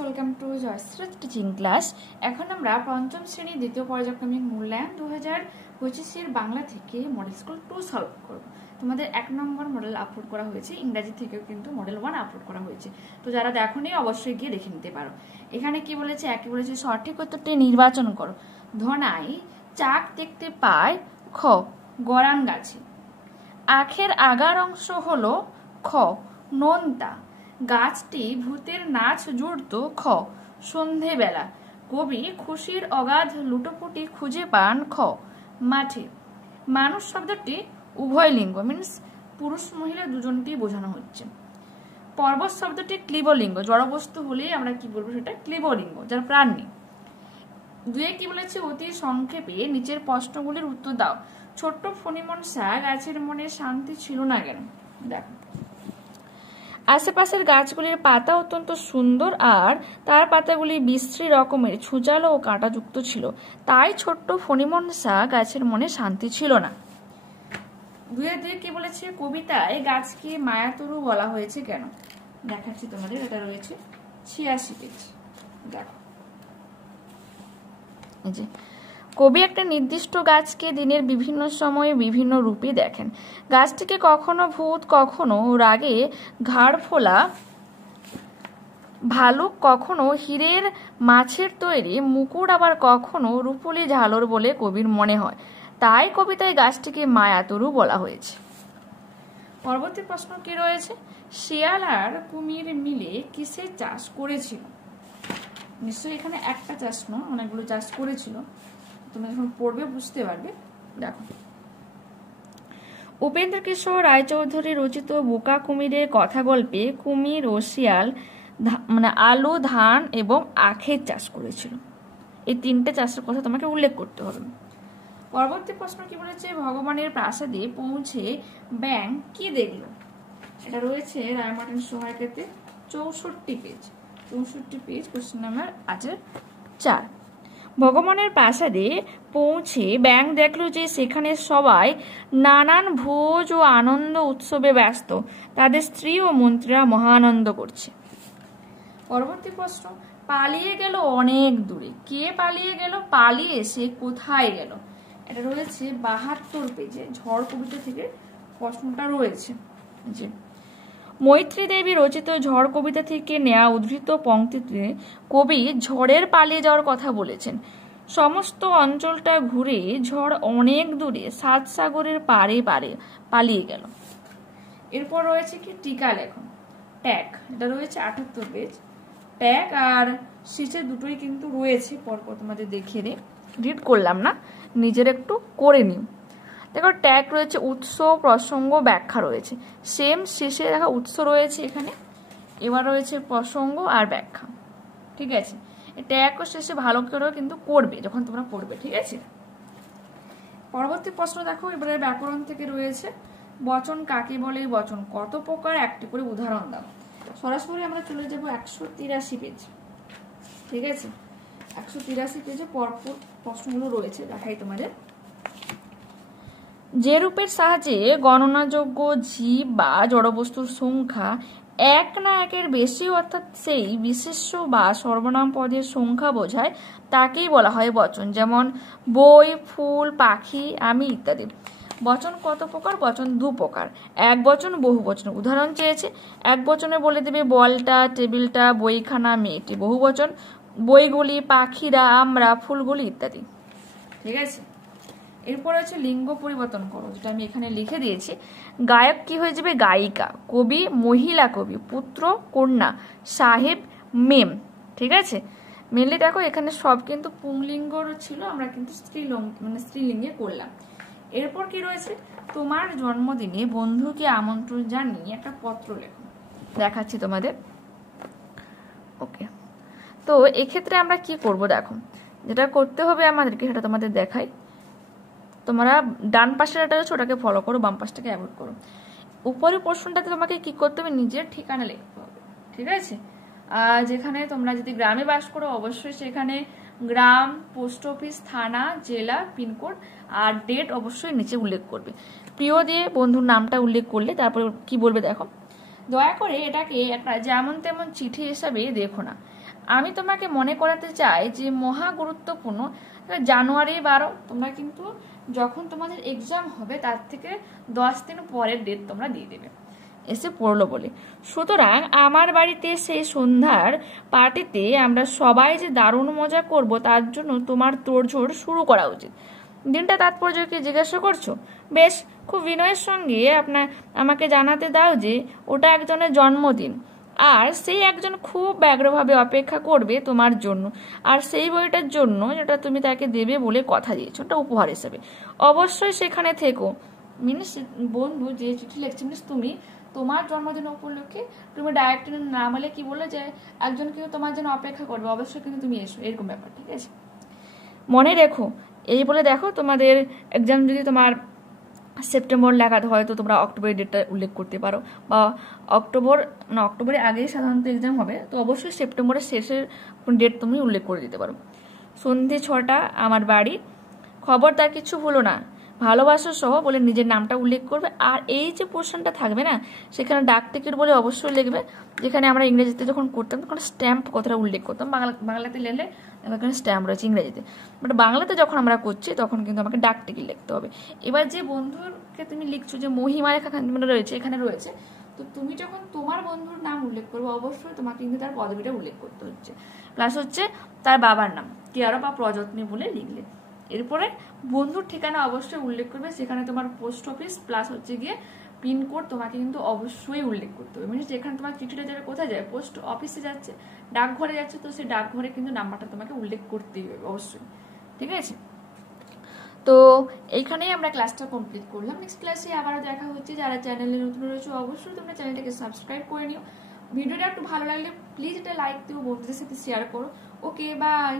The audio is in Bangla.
Welcome to Jayashree teaching class. এখন আমরা পঞ্চম শ্রেণীর দ্বিতীয় পর্যায়ক্রমিক মূল্যায়ন 2025 বাংলা থেকে মডেল স্কুল 2 সলভ করব। তোমাদের 1 নম্বর মডেল আপলোড করা হয়েছে, ইংরেজি থেকেও কিন্তু মডেল 1 আপলোড করা হয়েছে। তো যারা দেখোনি অবশ্যই গিয়ে দেখে নিতে পারো। এখানে কি বলেছে, একই বলেছে সঠিক উত্তরটি নির্বাচন করো। ধনাই চাক দেখতে পায় খ গরান গাছে। আখের আগার অংশ হলো খ নোনতা। গাছটি ভূতের নাচ জুড়ত খ সন্ধেবেলা। কবি খুশির অগাধ লুটোপুটি খুঁজে পান খ মাঠে। মানুষ শব্দটি উভয় লিঙ্গ, মিনস পুরুষ মহিলা দুজনকেই বোঝানো হচ্ছে। পর্বত শব্দটি ক্লীবলিঙ্গ, জড়বস্তু হলেই আমরা কি বলবো, সেটা ক্লীবলিঙ্গ, যার প্রাণ নেই। দুয়ে কি বলেছে, অতি সংক্ষেপে নিচের প্রশ্নগুলির উত্তর দাও। ছোট্ট ফণিমনসা গাছের মনে শান্তি ছিল না কেন? দেখো, আশেপাশের গাছগুলির পাতা অত্যন্ত সুন্দর আর তার পাতাগুলি বিশ্রী রকমের ছুঁচালো ও কাঁটাযুক্ত ছিল, তাই ছোট্ট ফণিমনসা গাছের মনে শান্তি ছিল না। দুয়ে কি বলেছে, কবিতায় গাছকে মায়াতরু বলা হয়েছে কেন? দেখাচ্ছি তোমাদের, এটা রয়েছে 86 পেজ। দেখো, কবি একটা নির্দিষ্ট গাছকে দিনের বিভিন্ন সময়ে বিভিন্ন রূপে দেখেন। গাছটিকে কখনো ভূত, কখনো রাগে ঘাড় ফোলা ভালুক, কখনো হীরের মাছের তৈরি মুকুট, আবার কখনো রূপলি ঝালর বলে কবির মনে হয়, তাই কবিতায় গাছটিকে মায়াতরু বলা হয়েছে। পরবর্তী প্রশ্ন কি রয়েছে, শিয়াল আর কুমির মিলে কিসের চাষ করেছিল? নিশ্চয়ই এখানে একটা চাষ নয়, অনেকগুলো চাষ করেছিল। তুমি যখন পড়বে বুঝতে পারবে। দেখো, উপেন্দ্র কিশোর রায়চৌধুরী রচিত বোকা কুমিরের কথা গল্পে কুমির ও শিয়াল আলু, ধান এবং আখের চাষ করেছিল। এই তিনটে চাষের কথা তোমাকে উল্লেখ করতে হবে। পরবর্তী প্রশ্ন কি বলেছে, ভগবানের প্রাসাদে পৌঁছে ব্যাং কি দেখল? এটা রয়েছে রায়মার্টিন সহায়িকাতে 64 পেজ। 64 পেজ, কোশ্চেন নাম্বার আছে 4। ভগবানের প্রাসাদে পৌঁছে ব্যাং দেখলো যে সেখানে সবাই নানান ভোজ ও আনন্দ উৎসবে ব্যস্ত, তাদের স্ত্রী ও মন্ত্রীরা মহানন্দ করছে। পরবর্তী প্রশ্ন, পালিয়ে গেল অনেক দূরে। কে পালিয়ে গেল? পালিয়ে সে কোথায় গেল? এটা রয়েছে 72 পেজে, ঝড় কবিতা থেকে প্রশ্নটা রয়েছে। যে মৈত্রী দেবী রচিত ঝড় কবিতা থেকে নেওয়া উদ্ধৃত পংক্তিতে কবি ঝড়ের পালিয়ে যাওয়ার কথা বলেছেন। সমস্ত অঞ্চলটা ঘুরে ঝড় অনেক দূরে 7 সাগরের পারে পারে পালিয়ে গেল। এরপর রয়েছে কি, টিকা লেখন। ট্যাগ, এটা রয়েছে 78 পেজ। ট্যাগ আর শীষে দুটোই কিন্তু রয়েছে, পরপর তোমাদের দেখিয়ে দিই, রিড করলাম না, নিজের একটু করে নিও। দেখো, ট্যাগ রয়েছে উৎস, প্রসঙ্গ, ব্যাখ্যা রয়েছে। সেম শেষে দেখো উৎস রয়েছে এখানে, এবার রয়েছে প্রসঙ্গ আর ব্যাখ্যা। ঠিক আছে, ট্যাগ ও শেষে ভালো করেও কিন্তু করবে যখন তোমরা পড়বে। ঠিক আছে, পরবর্তী প্রশ্ন দেখো, এবারে ব্যাকরণ থেকে রয়েছে বচন কাকে বলে, বচন কত প্রকার, একটি করে উদাহরণ দাও। সরাসরি আমরা চলে যাব 183 পেজ। ঠিক আছে, 183 পেজে পরপর প্রশ্নগুলো রয়েছে, দেখাই তোমাদের। যে রূপের সাহায্যে গণনাযোগ্য জীব বা জড়বস্তুর সংখ্যা এক না একের বেশি, অর্থাৎ সেই বিশেষ্য বা সর্বনাম পদের সংখ্যা বোঝায়, তাকেই বলা হয় বচন। যেমন বই, ফুল, পাখি, আমি ইত্যাদি। বচন কত প্রকার? বচন 2 প্রকার, এক বচন, বহু বচন। উদাহরণ চেয়েছে, এক বচনে বলে দেবে বলটা, টেবিলটা, বইখানা, মেয়েটি। বহু বচন বইগুলি, পাখিরা, আমরা, ফুলগুলি ইত্যাদি। ঠিক আছে, এরপর আছে লিঙ্গ পরিবর্তন করো, যেটা আমি এখানে লিখে দিয়েছি। গায়ক কি হয়ে যাবে? গায়িকা। কবি মহিলা কবি, পুত্র কন্যা, সাহেব মেম। ঠিক আছে, মেনলি দেখো এখানে সব কিন্তু পুংলিঙ্গ ছিল, আমরা কিন্তু স্ত্রীলিঙ্গে করলাম। এরপর কি রয়েছে, তোমার জন্মদিনে বন্ধুকে আমন্ত্রণ জানিয়ে একটা পত্র লেখো। দেখাচ্ছি তোমাদের। ওকে, তো এক্ষেত্রে আমরা কি করব, দেখো যেটা করতে হবে আমাদেরকে সেটা তোমাদের দেখাই। তোমরা ডান পাশেরটা আছে ওটাকে ফলো করো, বাম পাশটাকে অ্যাভয়েড করো। উপরের প্রশ্নটাতে তোমাকে কি করতে হবে, নিজের ঠিকানা লিখতে হবে। ঠিক আছে, আর যেখানে তোমরা যদি গ্রামে বাস করো অবশ্যই সেখানে গ্রাম, পোস্ট অফিস, থানা, জেলা, পিনকোড আর ডেট অবশ্যই নিচে উল্লেখ করবে। প্রিয় দিয়ে বন্ধুর নামটা উল্লেখ করলে তারপরে কি বলবে, দেখো দয়া করে এটাকে একটা যেমন তেমন চিঠি হিসাবে দেখো না, আমি তোমাকে মনে করাতে চাই যে মহা গুরুত্বপূর্ণ জানুয়ারি 12 তোমরা কিন্তু যখন তোমাদের এক্সাম হবে তার থেকে 10 দিন পরের ডেট তোমরা দিয়ে দেবে। এসে পড়লো বলে। সুতরাং আমার বাড়িতে সেই সন্ধ্যার পার্টিতে আমরা সবাই যে দারুণ মজা করব তার জন্য তোমার তোড়জোড় শুরু করা উচিত। দিনটা তাৎপর্য কি জিজ্ঞাসা করছো? বেশ, খুব বিনয়ের সঙ্গে আমাকে জানাতে দাও যে ওটা একজনের জন্মদিন, আর সেই একজন খুব ব্যগ্রভাবে অপেক্ষা করবে তোমার জন্য আর সেই বইটার জন্য যেটা তুমি তাকে দেবে বলে কথা দিয়েছো, ওটা উপহার হিসেবে। অবশ্যই সেখানে থেকো। মিনিস বন্ধু যে চিঠি লিখছে মিনিস তুমি তোমার জন্মদিন উপলক্ষে তুমি ডাইরেক্ট না বলে কি বললে যে একজন কিন্তু তোমার জন্য অপেক্ষা করবে, অবশ্যই কিন্তু তুমি এসো, এরকম ব্যাপার। ঠিক আছে, মনে রেখো। এই বলে দেখো তোমাদের এক্সাম যদি তোমার সেপ্টেম্বর লাগাতে হয়তো তোমরা অক্টোবরের ডেটটা উল্লেখ করতে পারো, বা অক্টোবরের আগেই সাধারণত এক্সাম হবে, তো অবশ্যই সেপ্টেম্বরের শেষের ডেট তুমি উল্লেখ করে দিতে পারো। সন্ধে 6টা আমার বাড়ি, খবরদার কিছু হলো না, ভালোবাসা সহ বলে নিজের নামটা উল্লেখ করবে। আর এই যে পোর্শনটা থাকবে না, সেখানে ডাক টিকিট বলে অবশ্যই লিখবে। যেখানে আমরা ইংরেজিতে যখন করতাম তখন স্ট্যাম্প কথাটা উল্লেখ করতাম, বাংলাতে লিখলে এখানে স্ট্যাম্প রয়েছে ইংরেজিতে, বাট বাংলাতে যখন আমরা করছি তখন কিন্তু আমাকে ডাক টিকিট লিখতে হবে। এবার যে বন্ধুকে তুমি লিখছো যে মহিমা রেখা রয়েছে এখানে রয়েছে, তো তুমি যখন তোমার বন্ধুর নাম উল্লেখ করবে অবশ্যই তোমাকে কিন্তু তার পদবিটা উল্লেখ করতে হচ্ছে, প্লাস হচ্ছে তার বাবার নাম কেয়ারো বা প্রযত্নী বলে লিখলে। এরপরে বন্ধুর ঠিকানা অবশ্যই উল্লেখ করবে, সেখানে তোমার পোস্ট অফিস প্লাস হচ্ছে গিয়ে পিনকোড তোমাকে কিন্তু অবশ্যই উল্লেখ করতে হবে। মানে যেখানে তোমার চিঠিটা যাবে কোথায় যাবে, পোস্ট অফিসে যাচ্ছে, ডাকঘরে যাচ্ছে, তো সেই ডাকঘরে কিন্তু নাম্বারটা তোমাকে উল্লেখ করতেই হবে অবশ্যই। ঠিক আছে, তো এইখানেই আমরা ক্লাসটা কমপ্লিট করলাম। নেক্সট ক্লাসে আবারও দেখা হচ্ছে। যারা চ্যানেলে নতুন রয়েছে অবশ্যই তোমরা চ্যানেলটাকে সাবস্ক্রাইব করে নিও। ভিডিওটা একটু ভালো লাগলে প্লিজ এটা লাইক দিও, বন্ধুদের সাথে শেয়ার করো। ওকে, বাই।